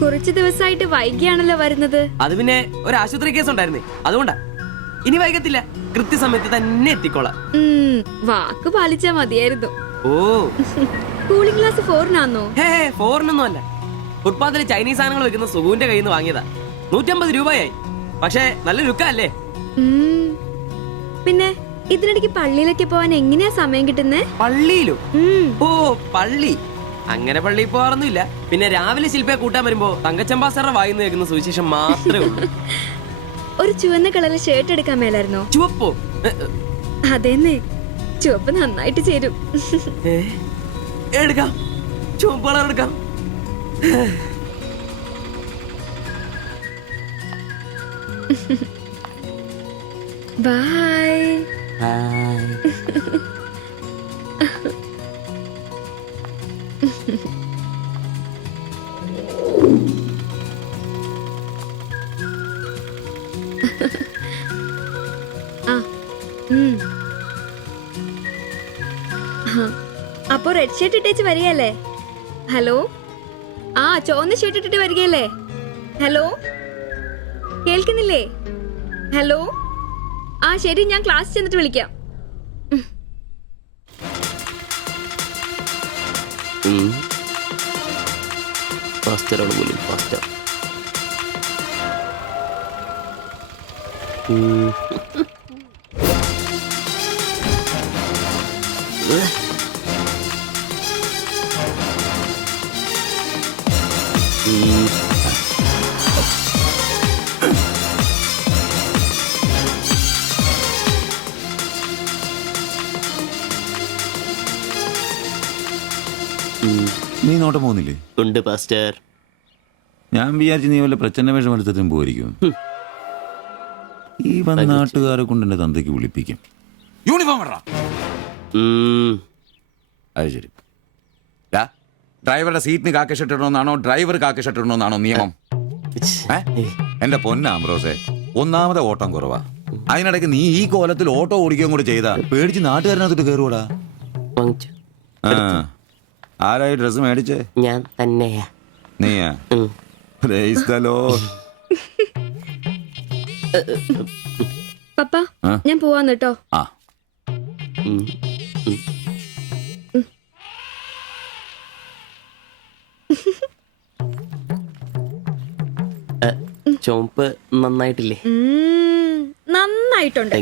കുറച്ചു ദിവസമായിട്ട് വൈകിയാണല്ലോ വരുന്നത്. അത് പിന്നെ ഒരു ആശുപത്രി കേസ് ഉണ്ടായിരുന്നേ, അതുകൊണ്ടാ. ഇനി വൈകത്തില്ല, കൃത്യസമയത്ത് തന്നെ എത്തിക്കോളാം. വാക്ക് പാലിച്ചാ മതിയായിരുന്നു. ഓ, കൂളിംഗ് ഗ്ലാസ് ഫോറിനാന്നോ? ഹേ ഫോറിനൊന്നും അല്ല. ഫുട്പാത്തില് ചൈനീസ് സാധനങ്ങൾ വെക്കുന്ന സുഗുവിന്റെ കയ്യിൽ നിന്ന് വാങ്ങിയതാ. 150 രൂപയായി. പക്ഷെ നല്ല ലുക്കല്ലേ. പിന്നെ ഇതിനിടയ്ക്ക് പള്ളിയിലൊക്കെ പോവാൻ എങ്ങനെയാ സമയം കിട്ടുന്നേ? പള്ളിയിലോ? ഓ പള്ളി, അങ്ങനെ പള്ളിയിൽ പോവാറൊന്നുമില്ല. പിന്നെ രാവിലെ ശില്പയെ കൂട്ടാൻ വരുമ്പോ തങ്കച്ചമ്പാസറുടെ വായിന്ന് കേൾക്കുന്ന സുവിശേഷം മാത്രമേ ഉള്ളൂ. ഒരു ചുവന്ന കളറിൽ ഷർട്ട് എടുക്കാൻ മേലായിരുന്നോ? ചുവപ്പോ? അതെന്നെ, ചുവപ്പ് നന്നായിട്ട് ചേരും. എടുക്കാം, ചുവപ്പ് കളർ എടുക്കാം. ബൈ. അപ്പൊ റെഡ് ഷർട്ട് ഇട്ടേച്ച് വരികയല്ലേ? ഹലോ, ആ ചുവന്ന ഷർട്ട് ഇട്ടിട്ട് വരികയല്ലേ? ഹലോ, കേൾക്കുന്നില്ലേ? ഹലോ, ആ ശരി, ഞാൻ ക്ലാസ് ചെന്നിട്ട് വിളിക്കാം. നീ നോട്ടം പോകുന്നില്ലേ? ഉണ്ട് പാസ്റ്റർ. ഞാൻ വിചാരിച്ചു നീ വല്ല പ്രച്ഛന്ന വേഷം എടുത്തിട്ടും പോയിരിക്കും. ഈ വന്ന നാട്ടുകാരെ കൊണ്ട് എന്റെ തന്തയ്ക്ക് വിളിപ്പിക്കും. യൂണിഫോം ഇടറാ. അത് ശരി. ഡ്രൈവറുടെ സീറ്റിന് കാക്ക ഷർട്ട് ഇടണമെന്നാണോ ഡ്രൈവർ കാക്ക ഷർട്ട് ഇടണമെന്നാണോ നിയമം? എന്റെ പൊന്നാമ്പ്രോസേ, ഒന്നാമത്തെ ഓട്ടം കുറവാ. അതിനിടയ്ക്ക് നീ ഈ കോലത്തിൽ ഓട്ടോ ഓടിക്കുകയും കൂടെ ചെയ്താ പേടിച്ച് നാട്ടുകാരനകത്തോട്ട് കയറുകൂടാ. ആരായി ഡ്രസ് മേടിച്ചേ? ഞാൻ തന്നെയാ. നീയാ? Praise the Lord. പപ്പ, ഞാൻ പോവാന്ന് കേട്ടോ. ആ ചോപ്പ് നന്നായിട്ടില്ലേ? നന്നായിട്ടുണ്ട്.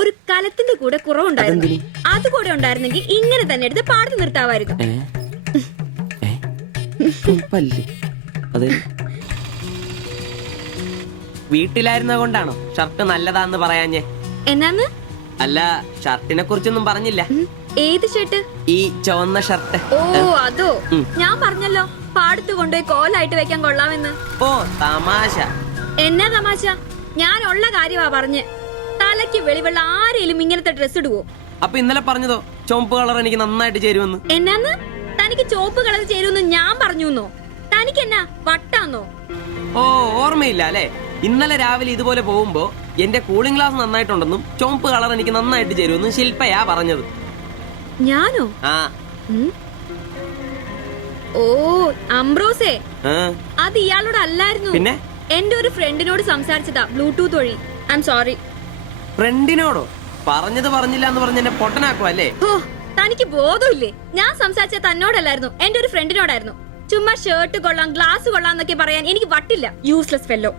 ഒരു കലത്തിന്റെ കൂടെ കുറവുണ്ടായിരുന്നു. അത് കൂടെ ഉണ്ടായിരുന്നെങ്കിൽ ഇങ്ങനെ തന്നെ എടുത്ത് പാടത്ത് നിർത്താമായിരുന്നു. വീട്ടിലായിരുന്ന കൊണ്ടാണോ ഷർട്ട് നല്ലതാന്ന് പറയാഞ്ഞേ? എന്നാന്ന്? അല്ല, ഷർട്ടിനെ കുറിച്ചൊന്നും പറഞ്ഞില്ല. ഏത് ഷർട്ട്? ഈ ചുവന്ന ഷർട്ട്. ഓ അതോ, ഞാൻ പറഞ്ഞല്ലോ പാടത്ത് കൊണ്ടുപോയി കോലായിട്ട് വെക്കാൻ കൊള്ളാമെന്ന്. ഓ തമാശ. എന്നാ തമാശ? ഞാൻ ഉള്ള കാര്യമാ പറഞ്ഞ്. തലയ്ക്ക് വെളിവുള്ള ആരെങ്കിലും ഇങ്ങനത്തെ ഡ്രസ് ഇടുവോ? അപ്പൊ ഇന്നലെ പറഞ്ഞതോ ചുവപ്പ് കളർ എനിക്ക് നന്നായിട്ട് ചേരുമെന്ന്? എന്നാന്ന്? തനിക്ക് ചുവപ്പ് കളർ ചേരുമെന്ന് ഞാൻ പറഞ്ഞുന്നോ? തനിക്ക് എന്നാ വട്ടാന്നോ? ഓ ഓർമ്മയില്ല അല്ലെ? ഇന്നലെ രാവിലെ ഇതുപോലെ പോകുമ്പോ എന്റെ കൂളിംഗ് ഗ്ലാസ് നന്നായിട്ടുണ്ടെന്നും ചുവപ്പ് കളർ എനിക്ക് നന്നായിട്ട് ചേരുമെന്നും ശില്പയാ പറഞ്ഞത്. ഞാനോ? ആ. ഓ അംബ്രോസേ, അത് ഇയാളോട് അല്ലായിരുന്നു. പിന്നെ എന്റെ ഒരു ഫ്രണ്ടിനോട് സംസാരിച്ചതാ, ബ്ലൂടൂത്ത് വഴി. I am sorry. ഫ്രണ്ടിനോടോ? പറഞ്ഞത് പറഞ്ഞില്ല എന്ന് പറഞ്ഞ എന്നെ പൊട്ടനാക്കും അല്ലേ? ഓ, തനിക്ക് ബോധമില്ലേ? ഞാൻ സംസാരിച്ച തന്നോടല്ലായിരുന്നു, എന്റെ ഒരു ഫ്രണ്ടിനോടായിരുന്നു. ചുമ്മാ ഷർട്ട് കൊള്ളാം ഗ്ലാസ് കൊള്ളാം എന്നൊക്കെ പറയാൻ എനിക്ക് വട്ടില്ല. Useless fellow.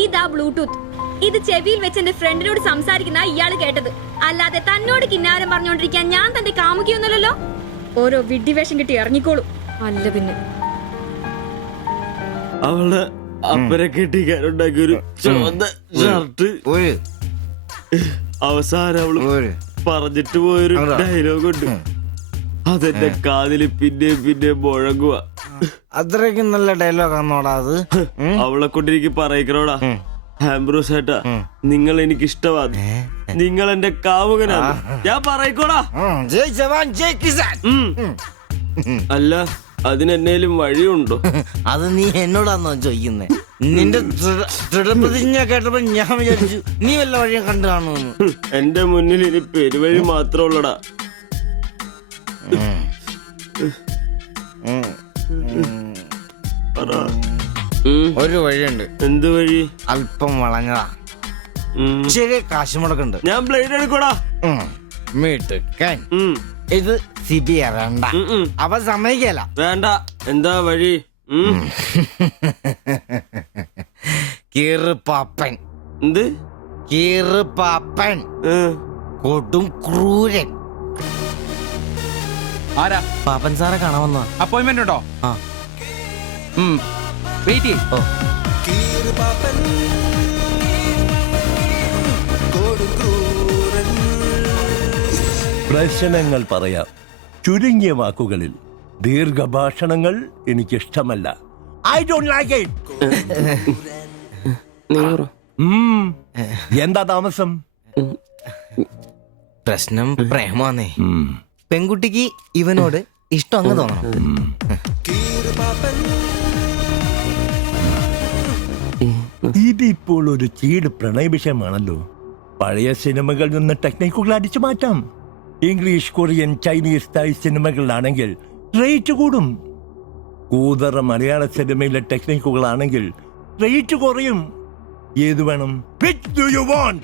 ഇതാ ബ്ലൂടൂത്ത്. ഇത് ചെവിയിൽ വെച്ച് എന്റെ ഫ്രണ്ടിനോട് സംസാരിക്കുന്ന ഇയാള് കേട്ടത്. അല്ലാതെ തന്നോട് കിന്നാരം പറഞ്ഞോണ്ടിരിക്കാൻ ഞാൻ തന്റെ കാമുകിയൊന്നുമല്ലല്ലോ. ഓരോ വിഡ്ഢിവേഷം കിട്ടി ഇറങ്ങിക്കോളൂ. അല്ല പിന്നെ അവള് അപ്പനെ കെട്ടിക്കാനുണ്ടാക്കിയ ഒരു ചുവന്ന ഷർട്ട് അവസാനം അവള് പറഞ്ഞിട്ട് പോയൊരു ഡയലോഗ് ഉണ്ട്. അതെന്റെ കാതില് പിന്നെ മുഴങ്ങുക. അത്രയ്ക്കും നല്ല ഡയലോഗ് ആണോടാ അത്? അവളെ കൊണ്ട് എനിക്ക് പറയിക്കണോടാ. ആംബ്രോസ് ഏട്ടാ, നിങ്ങൾ എനിക്ക് ഇഷ്ടമാണ്, നിങ്ങൾ എന്റെ കാമുകനാണ്, ഞാൻ പറയിക്കോടാ. ജയ് ജവാൻ ജയ് കിസാൻ. അല്ല, അതിനെന്നേലും വഴിയുണ്ടോ? അത് നീ എന്നോടാന്നോ ചോദിക്കുന്നേ? നിന്റെ ദൃഢപ്രതിജ്ഞ കേട്ടപ്പോ ഞാൻ വിചാരിച്ചു നീ വല്ല വഴിയും കണ്ടു കാണുമെന്ന്. എന്റെ മുന്നിൽ ഇനി പെരുവഴി മാത്രമുള്ളടാ. ഒരു വഴിയുണ്ട്. എന്ത് വഴി? അല്പം വളഞ്ഞതാ, ശരി കാശ് മുടക്കുണ്ട്. ഞാൻ ബ്ലേഡ് എടുക്കൂടാ. മീട്ടുക്കൻ ഇത് സിബി ഇറണ്ട. അവ സമ്മതിക്കല. വേണ്ട. എന്താ വഴി? കീറുപാപ്പൻ. എന്ത്? കീറുപാപ്പൻ, കൊടും ക്രൂരൻ. ആരാ? പാപ്പൻ സാറെ കാണാൻ വന്നാ. അപ്പോയിന്റ്മെന്റ് ഉണ്ടോ? ആ. വെയിറ്റ് ചെയ്യ്. ഓ. പ്രശ്നങ്ങൾ പറയാം ചുരുങ്ങിയ വാക്കുകളിൽ. ദീർഘഭാഷണങ്ങൾ എനിക്കിഷ്ടമല്ല. I don't like it. എന്താ താമസം? പ്രശ്നം പ്രേമാന്നേ. പെൺകുട്ടിക്ക് ഇവനോട് ഇഷ്ടം അങ്ങ് തോന്നണം. ഇതിപ്പോൾ ഒരു ചീട് പ്രണയ വിഷയമാണല്ലോ. പഴയ സിനിമകളിൽ നിന്ന് ടെക്നിക്കുകൾ അടിച്ചു മാറ്റാം. ഇംഗ്ലീഷ്, കൊറിയൻ, ചൈനീസ്, തായ് സിനിമകളിലാണെങ്കിൽ റേറ്റ് കൂടും. കൂതറ മലയാള സിനിമയിലെ ടെക്നിക്കുകളാണെങ്കിൽ റേറ്റ് കുറയും. ഏത് വേണം? Which do you want?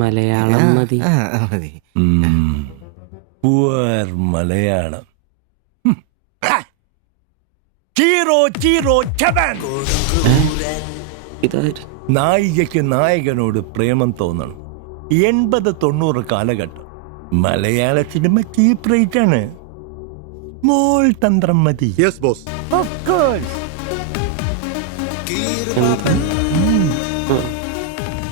Malayalam മതി. Poor മലയാളം. Chi Rho Chi Rho ചവൻ. നായികയ്ക്ക് നായകനോട് പ്രേമം തോന്നണം. 80-90 കാലഘട്ടം മലയാള സിനിമ ചീപ്പ് റേറ്റ് ആണ്. മോൾ തന്ത്രം മതി. Yes boss. Of course.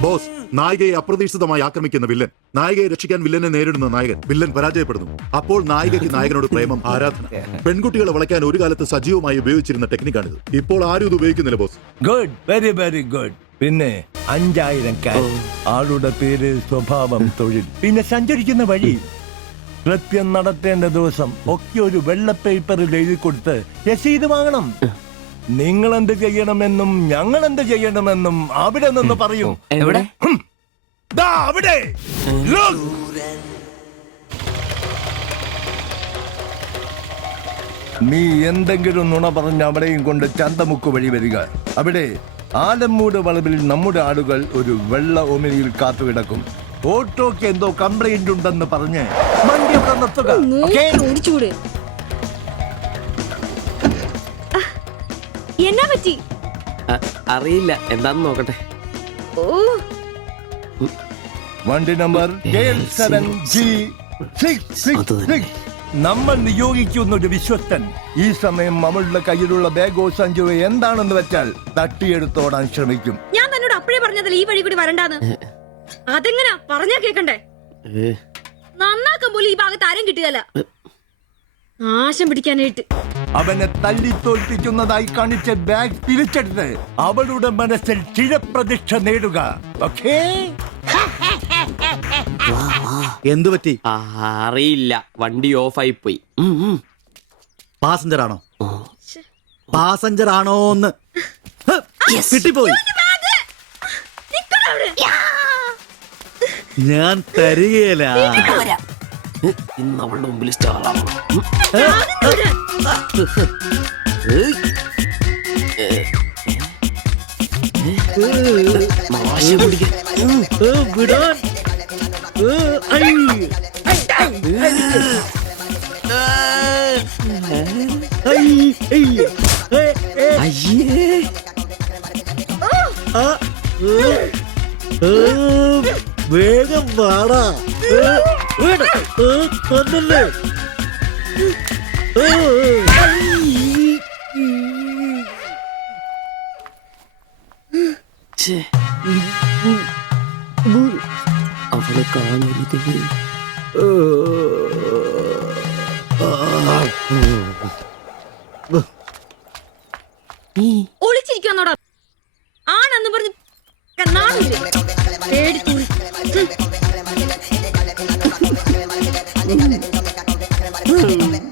Boss, നായികയെ അപ്രതീക്ഷിതമായി ആക്രമിക്കുന്ന വില്ലൻ, നായികയെ രക്ഷിക്കാൻ വില്ലനെ നേരിടുന്ന നായകൻ, വില്ലൻ പരാജയപ്പെടുന്നു. അപ്പോൾ നായികയ്ക്ക് നായകനോട് പ്രേമം, ആരാധന. പെൺകുട്ടികളെ വളയ്ക്കാൻ ഒരു കാലത്ത് സജീവമായി ഉപയോഗിച്ചിരുന്ന ടെക്നിക്കാണിത്. ഇപ്പോൾ ആരും ഇത് ഉപയോഗിക്കുന്നില്ല boss. Good, very very good. പിന്നെ 5000 ക്യാഷ്, ആളുടെ പേര്, സ്വഭാവം, തൊഴിൽ, പിന്നെ സഞ്ചരിക്കുന്ന വഴി, കൃത്യം നടത്തേണ്ട ദിവസം ഒക്കെ ഒരു വെള്ള പേപ്പറിൽ എഴുതി കൊടുത്ത് രസീത് വാങ്ങണം. നിങ്ങൾ എന്ത് ചെയ്യണമെന്നും ഞങ്ങൾ എന്ത് ചെയ്യണമെന്നും അവിടെ നിന്ന് പറയും. എവിടെ? ദാ അവിടെ. Look. നീ എന്തെങ്കിലും നുണ പറഞ്ഞ് അവിടെയും കൊണ്ട് ചന്തമുക്ക് വഴി വരിക. അവിടെ ആലമ്മൂട് വളവിൽ നമ്മുടെ ആളുകൾ ഒരു വെള്ള ഒമിനിയിൽ കാത്തുകിടക്കും. ഓട്ടോക്ക് എന്തോ കംപ്ലൈന്റ് ഉണ്ടെന്ന് പറഞ്ഞ് വണ്ടി അവിടെ നിർത്തുക. Okay? ഓടിച്ചൂട്. എന്നാ പറ്റി? അറിയില്ല, എന്താന്ന് നോക്കട്ടെ. ഓ, വണ്ടി നമ്പർ L7G666. നമ്മൾ നിയോഗിക്കുന്ന ഒരു വിശ്വസ്തൻ ഈ സമയം നമ്മളുടെ കയ്യിലുള്ള ബാഗോ സഞ്ചോ എന്താണെന്ന് വെച്ചാൽ തട്ടിയെടുത്തോടാൻ ശ്രമിക്കും. ഞാൻ തന്നോട് അപ്പഴേ പറഞ്ഞതല്ലേ ഈ വഴി കൂടി വരണ്ടാന്ന്. അതെങ്ങനാ പറഞ്ഞാ കേക്കണ്ടേ? നന്നാക്കാൻ പോലും ഈ ഭാഗത്ത് ആരും കിട്ടുകയല്ല. നാശം പിടിക്കാനായിട്ട് അവനെ തല്ലി തോൽപ്പിക്കുന്നതായി കാണിച്ച ബാഗ് തിരിച്ചെടുത്ത് അവളുടെ മനസ്സിൽ ചിരപ്രതിഷ്ഠ നേടുക. ഓക്കേ? എന്തു പറ്റി? അറിയില്ല, വണ്ടി ഓഫായി പോയി. പാസഞ്ചർ ആണോ? പാസഞ്ചർ ആണോന്ന് കിട്ടിപ്പോയി. ഞാൻ തരികയില്ല. ഇന്ന് അവളുടെ മുമ്പിൽ സ്റ്റാറാണ്. വിടാൻ. വേഗം വാടാ. കൊന്നല്ലേ. അവള് കാണരുത്. ഒളിച്ചിരിക്കുന്നോടാ ആണെന്ന് പറഞ്ഞ് നാളില്ലേ പേടിത്തൂറി. Bye.